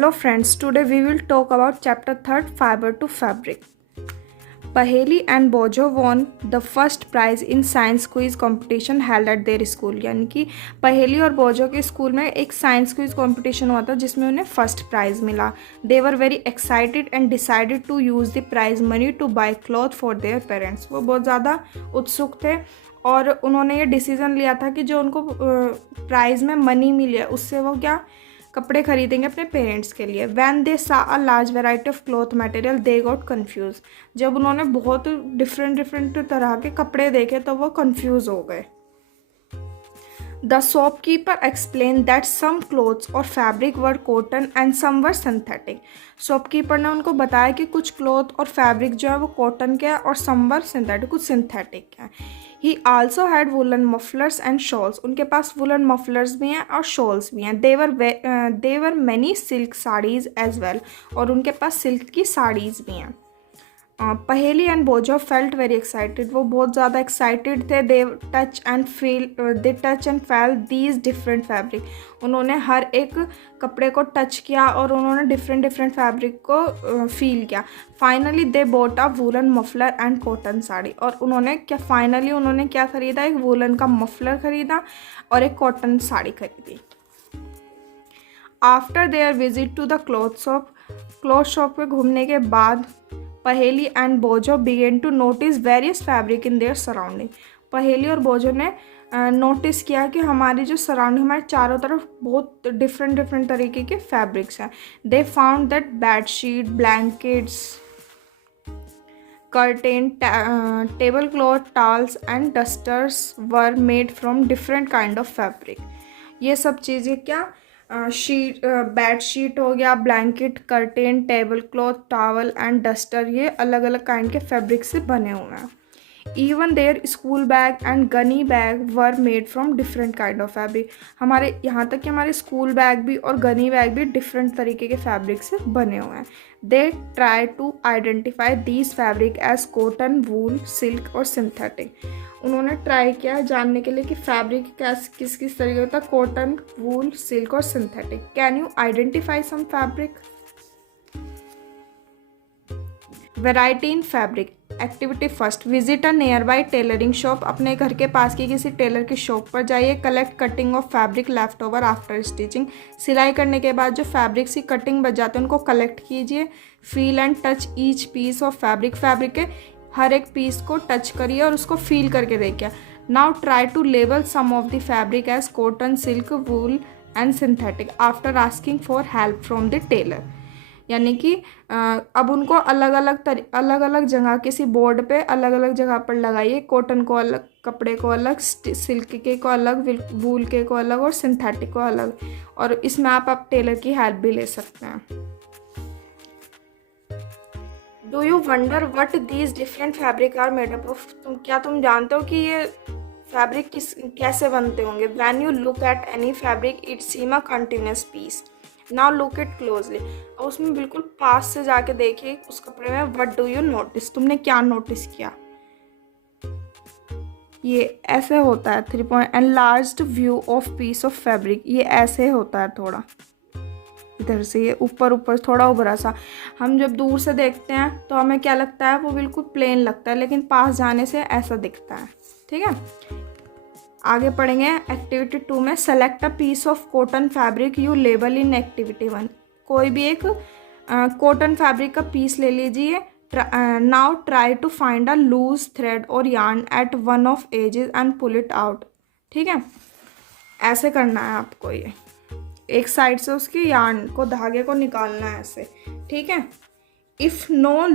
Hello friends, today we will talk about chapter 3rd, Fiber to Fabric. Paheli and Bojo won the first prize in science quiz competition held at their school. यानी कि पहेली और बोजो के school में एक science quiz competition हुआ था जिसमें उन्हें फर्स्ट प्राइज़ मिला. They were very excited and decided to use the prize money to buy cloth for their parents. वो बहुत ज़्यादा उत्सुक थे और उन्होंने ये डिसीज़न लिया था कि जो उनको प्राइज़ में मनी मिली है उससे वो क्या कपड़े खरीदेंगे अपने पेरेंट्स के लिए. वैन दे सा a large variety of cloth material they got confuse. जब उन्होंने बहुत डिफरेंट तरह के कपड़े देखे तो वो कन्फ्यूज हो गए. The shopkeeper explain that some clothes और fabric were cotton and some were synthetic. Shopkeeper ने उनको बताया कि कुछ क्लॉथ और फैब्रिक जो है वो कॉटन के हैं और सम वर सिंथेटिक, कुछ सिंथेटिक हैं. ही also had woollen mufflers and shawls. उनके पास वुलन मफलर्स भी हैं और शॉल्स भी हैं. There are many silk saris as well. और उनके पास सिल्क की साड़ीज़ भी हैं. पहेली एंड बोजो फेल्ट वेरी एक्साइटेड. वो बहुत ज़्यादा एक्साइटेड थे. दे टच एंड फैल दीज डिफरेंट फैब्रिक. उन्होंने हर एक कपड़े को टच किया और उन्होंने डिफरेंट फैब्रिक को फील किया. Finally they both a woollen muffler and cotton sari. और उन्होंने क्या ख़रीदा, एक वुलन का मफलर ख़रीदा और एक कॉटन साड़ी खरीदी. After their visit to the cloth shop पे घूमने के बाद Paheli and Boojho began to notice various fabric in their surrounding. Paheli और बोजो ने नोटिस किया कि हमारी जो सराउंडिंग, हमारे चारों तरफ बहुत डिफरेंट तरीके के फैब्रिक्स हैं. They found that bedsheet, blankets, curtain, table cloth, towels and dusters were made from different kind of fabric. ये सब चीज़ें क्या बेड शीट हो गया, blanket, curtain, table cloth, towel and duster, ये अलग अलग काइंड के फैब्रिक से बने हुए हैं. Even their school bag and gunny bag were made from different kind of fabric. हमारे यहाँ तक कि हमारे स्कूल बैग भी और गनी बैग भी डिफरेंट तरीके के फैब्रिक से बने हुए हैं. They try to identify these fabric as cotton, wool, silk और सिंथेटिक. उन्होंने ट्राई किया जानने के लिए कि फैब्रिक किस तरीके का, कॉटन, वूल, सिल्क और synthetic. Can you identify some fabric? Variety in fabric. Activity first, visit a nearby tailoring shop. अपने घर के पास की किसी टेलर की शॉप पर जाइए. Collect cutting of fabric left over after stitching. सिलाई करने के बाद जो फैब्रिक्स की कटिंग बच जाते हैं उनको कलेक्ट कीजिए. Feel and touch each piece of fabric. Fabric के हर एक पीस को टच करिए और उसको फील करके देखिए. Now try to label some of the fabric as cotton, silk, wool and synthetic after asking for help from the tailor. यानी कि अब उनको अलग अलग जगह किसी बोर्ड पे अलग अलग जगह पर लगाइए. कॉटन को अलग, कपड़े को अलग, सिल्क के को अलग, वूल के को अलग और सिंथेटिक को अलग. और इसमें आप टेलर की हेल्प भी ले सकते हैं. Do you wonder what these different fabric are made up of. क्या तुम जानते हो कि ये फैब्रिक कैसे बनते होंगे? When you look at any fabric it seem a continuous piece. Now look it closely. और उसमें बिल्कुल पास से जाके देखिए उस कपड़े में. What do you notice. तुमने क्या नोटिस किया? ये ऐसे होता है 3 point. Enlarged view of peace of fabric. ये ऐसे होता है थोड़ा इधर से, ये ऊपर थोड़ा उभरा सा. हम जब दूर से देखते हैं तो हमें क्या लगता है, वो बिल्कुल प्लेन लगता है, लेकिन पास जाने से ऐसा दिखता है. ठीक है, आगे पढ़ेंगे. एक्टिविटी 2 में select a piece of cotton fabric you label in activity 1. कोई भी एक कॉटन फैब्रिक का पीस ले लीजिए. Now try to find a loose thread और yarn at one of edges and pull it out. ठीक है, ऐसे करना है आपको. ये एक साइड से उसके yarn को, धागे को निकालना है ऐसे. ठीक है. If no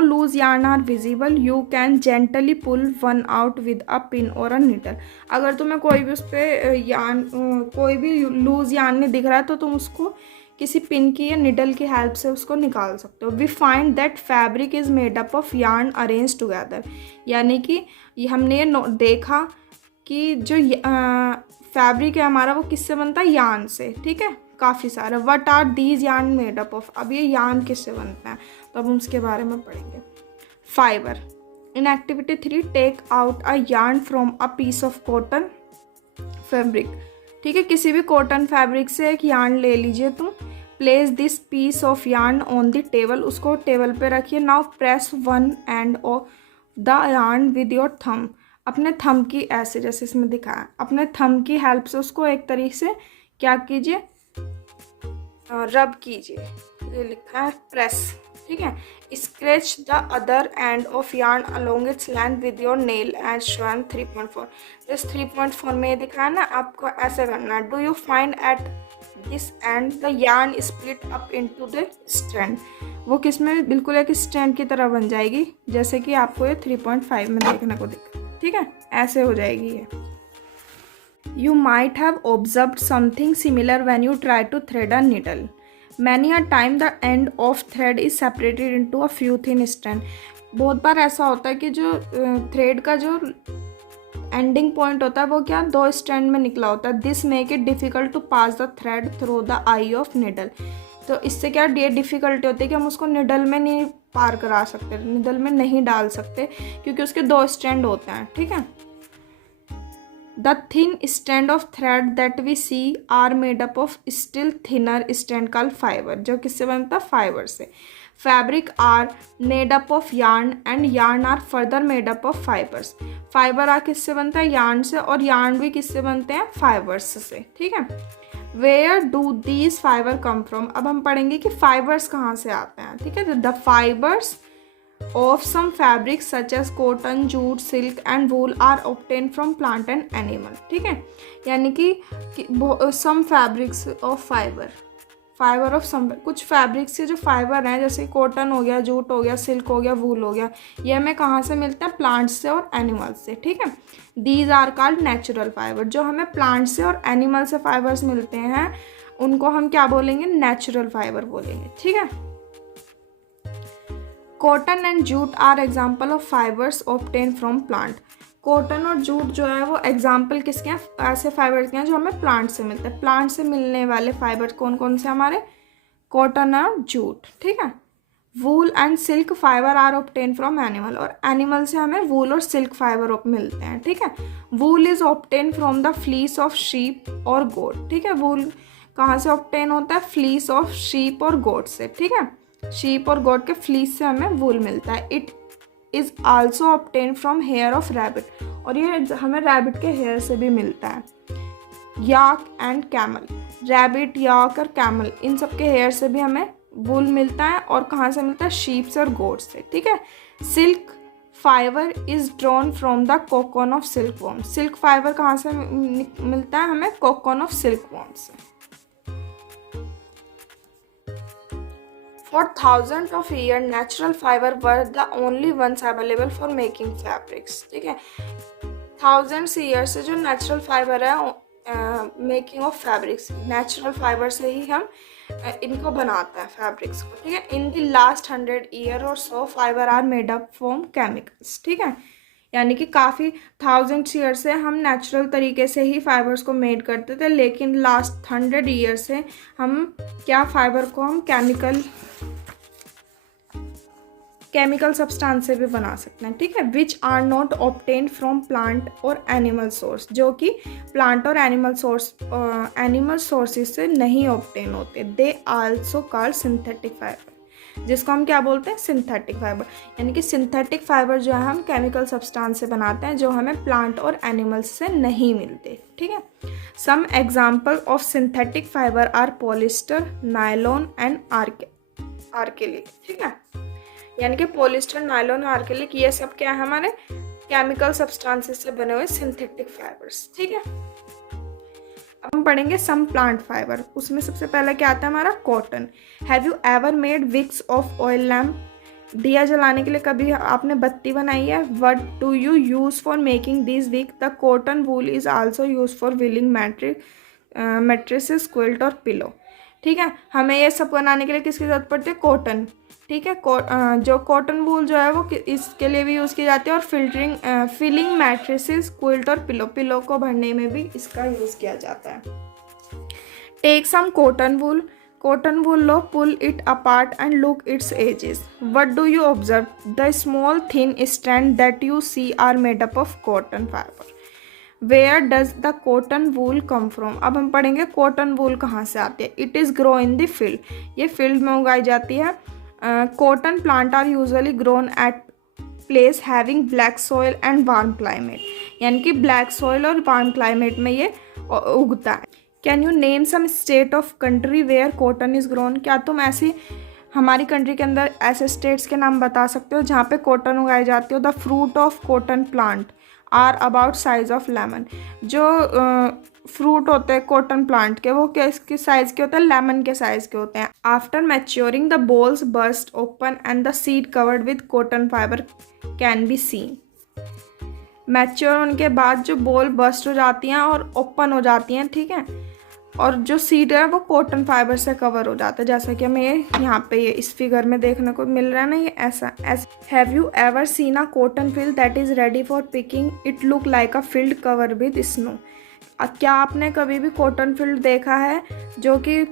loose yarn are visible, you can gently pull one out with a pin or a needle. अगर तुम्हें कोई भी उस पर कोई भी लूज यार्न नहीं दिख रहा है तो तुम उसको किसी पिन की या निडल की हेल्प से उसको निकाल सकते हो. We find that fabric is made up of yarn arrange together. यानी कि हमने ये देखा कि जो फैब्रिक है हमारा वो किससे बनता है? यार्न से. ठीक है, काफ़ी सारा. What are these yarn made up of. अब ये यार्न किससे बनता है तो अब हम उसके बारे में पढ़ेंगे. Fibre. In activity 3 take out a yarn from a piece of cotton fabric. ठीक है, किसी भी कॉटन फैब्रिक से एक यार्न ले लीजिए तुम, place this piece of yarn on the table, उसको टेबल पे रखिए। Now press one end of the yarn with your thumb, अपने थंब की ऐसे जैसे इसमें दिखाया, अपने थंब की हेल्प से उसको एक तरीके से क्या कीजिए, रब कीजिए, ये लिखा है प्रेस, ठीक है। Scratch the other end of yarn along its length with your nail and shown 3.4, इस 3.4 में दिखा है ना, आपको ऐसे करना है। Do you find at this and the yarn split up into the strand, वो किस में बिल्कुल एक स्ट्रैंड की तरह बन जाएगी, जैसे कि आपको ये 3.5 में देखने को दिख, ठीक है, ऐसे हो जाएगी ये। You might have observed something similar when you try to thread a needle. Many a time the end of thread is separated into a few thin strands. बहुत बार ऐसा होता है कि जो थ्रेड का जो एंडिंग पॉइंट होता है वो क्या 2 स्ट्रैंड में निकला होता है। This make it difficult to pass the thread through the eye of needle, तो इससे क्या ये डिफ़िकल्टी होती है कि हम उसको निडल में नहीं पार करा सकते, निडल में नहीं डाल सकते क्योंकि उसके 2 स्ट्रैंड होते हैं, ठीक है। The thin strand of thread that we see are made up of still thinner strand called fiber, जो किससे बनता है, फाइबर से। Fabric are made up of yarn and yarn are further made up of fibers. Fibre आ किससे बनता है, yarn से, और yarn भी किससे बनते हैं, fibers से, ठीक है। Where do these fiber come from? अब हम पढ़ेंगे कि fibers कहाँ से आते हैं, ठीक है। The fibers of some fabrics such as cotton, jute, silk and wool are obtained from plant and animal, ठीक है। यानी कि some fabrics of fiber of some, कुछ फैब्रिक्स के जो फाइबर हैं जैसे कॉटन हो गया, जूट हो गया, सिल्क हो गया, वूल हो गया, ये हमें कहाँ से मिलते हैं, प्लांट्स से और एनिमल्स से, ठीक है। These are called natural fibre, जो हमें प्लांट से और एनिमल से फाइबर्स मिलते हैं उनको हम क्या बोलेंगे, नेचुरल फाइबर बोलेंगे, ठीक है। Cotton and jute are example of fibres obtain from plant, cotton और जूट जो है वो एग्जाम्पल किसके हैं, ऐसे फाइबर्स के हैं जो हमें प्लांट से मिलते हैं। प्लांट से मिलने वाले फाइबर कौन कौन से हमारे, कॉटन और जूट, ठीक है। Wool and silk fibre are obtain from animal, और एनिमल से हमें वूल और सिल्क फाइबर मिलते हैं, ठीक है। वूल is obtain from the fleece of sheep और गोट, ठीक है। वूल कहाँ से ऑब्टेन होता है, फ्लीस ऑफ शीप और गोट से, ठीक है। शीप और गोट के फ्लीस से हमें वूल मिलता है। It is also obtain from here of rabbit, और ये हमें रैबिट के हेयर से भी मिलता है। याक एंड कैमल, रैबिट, याक और कैमल, इन सब के हेयर से भी हमें वूल मिलता है, और कहाँ से मिलता है, शीप से और गोट से, ठीक है। Silk fibre is drawn from the cocoon of silk worm, silk fibre कहाँ से मिलता है हमें, कोकोन ऑफ सिल्क वॉर्म से। For thousands of years, natural fiber were the only ones available for making fabrics, ठीक है। thousands years से जो natural fiber है making of fabrics, natural fibre से ही हम इनको बनाते हैं फैब्रिक्स को, ठीक है। इन द लास्ट 100 years और so fibre are made up from chemicals, ठीक है। यानी कि काफ़ी 1000 years से हम नेचुरल तरीके से ही फाइबर्स को मेड करते थे, लेकिन लास्ट 100 years से हम क्या फाइबर को हम केमिकल सब्सटेंस से भी बना सकते हैं, ठीक है। Which are not obtain from plant और एनिमल सोर्स, जो कि प्लांट और एनिमल सोर्सेज से नहीं ऑब्टेन होते। They also called synthetic fibre, जिसको हम क्या बोलते हैं, सिंथेटिक फाइबर। यानी कि सिंथेटिक फाइबर जो है हम केमिकल सब्सटेंस से बनाते हैं जो हमें प्लांट और एनिमल्स से नहीं मिलते, ठीक है। Some example of synthetic fibre are polyester, nylon and acrylic, ठीक है। यानी कि पॉलिस्टर, नायलॉन, आर्केलिक, ये सब क्या है, हमारे केमिकल सब्सटेंसेस से बने हुए सिंथेटिक फाइबर्स, ठीक है। अब हम पढ़ेंगे सम प्लांट फाइबर, उसमें सबसे पहले क्या आता है हमारा, cotton. Have you ever made wicks of oil lamp, दिया जलाने के लिए कभी आपने बत्ती बनाई है। What do you use for making this wick, the cotton wool is also use for filling mattresses, quilt और पिलो, ठीक है। हमें ये सब बनाने के लिए किसकी ज़रूरत पड़ती है, कॉटन, ठीक है। जो कॉटन वूल जो है वो इसके लिए भी यूज़ की जाती है, और फिलिंग मैट्रेसेस, क्विल्ट और पिलो को भरने में भी इसका यूज़ किया जाता है। टेक सम कॉटन वूल लो, pull it apart and look its edges. What do you observe, the small thin strand that you see are made up of cotton fibre. Where does the cotton wool come from. अब हम पढ़ेंगे cotton wool कहाँ से आती है। It is grow in the field, ये field में उगाई जाती है। Cotton plant are usually grown at place having black soil and warm climate, यानी कि ब्लैक सॉइल और वार्म क्लाइमेट में ये उगता है। Can you name some state of country where cotton is grown. क्या तुम ऐसी हमारी कंट्री के अंदर ऐसे स्टेट्स के नाम बता सकते हो जहाँ पे कॉटन उगाई जाती हो। The fruit of cotton plant are about size of lemon. जो फ्रूट होते हैं कॉटन प्लांट के वो किसके साइज़ के होते हैं, लेमन के साइज़ के होते हैं। After maturing the bolls burst open and the seed covered with cotton fibre can be seen. Mature होने के बाद जो बोल बर्स्ट हो जाती हैं और ओपन हो जाती हैं, ठीक है, और जो सीड है वो कॉटन फाइबर से कवर हो जाता है, जैसा कि हमें यहाँ पे ये इस फिगर में देखने को मिल रहा है ना, ये ऐसा। Have you ever seen a cotton field that is ready for picking, it look like a field cover with snow. क्या आपने कभी भी कॉटन फील्ड देखा है जो कि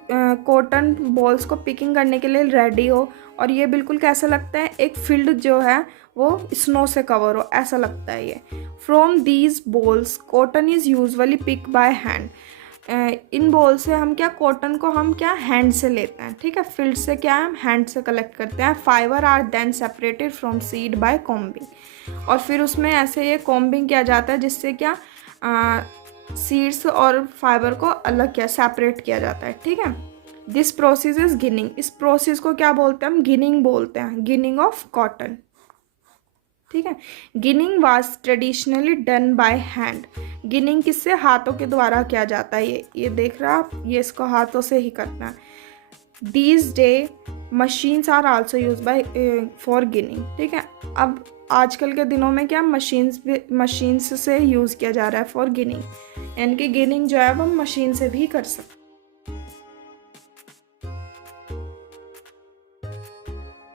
कॉटन बॉल्स को पिकिंग करने के लिए रेडी हो, और ये बिल्कुल कैसा लगता है, एक फील्ड जो है वो स्नो से कवर हो, ऐसा लगता है ये। From these bolls cotton is usually pick by hand. इन बॉल से हम क्या, कॉटन को हम क्या हैंड से लेते हैं, ठीक है, फील्ड से क्या हम हैंड से कलेक्ट करते हैं। Fibre are then separated from seed by combing, और फिर उसमें ऐसे ये कॉम्बिंग किया जाता है जिससे क्या सीड्स और फाइबर को अलग किया, सेपरेट किया जाता है, ठीक है। This process is ginning. इस प्रोसेस को क्या बोलते हैं हम, गिनिंग बोलते हैं, गिनिंग ऑफ कॉटन, ठीक है। Ginning was traditionally done by hand. Ginning किससे, हाथों के द्वारा किया जाता है। ये देख रहा आप, ये इसको हाथों से ही करना है। These day machines are also use by for ginning, ठीक है। अब आजकल के दिनों में क्या मशीन्स से यूज़ किया जा रहा है फॉर गिनिंग, यानी कि गिनिंग जो है वो मशीन से भी कर सकते हैं।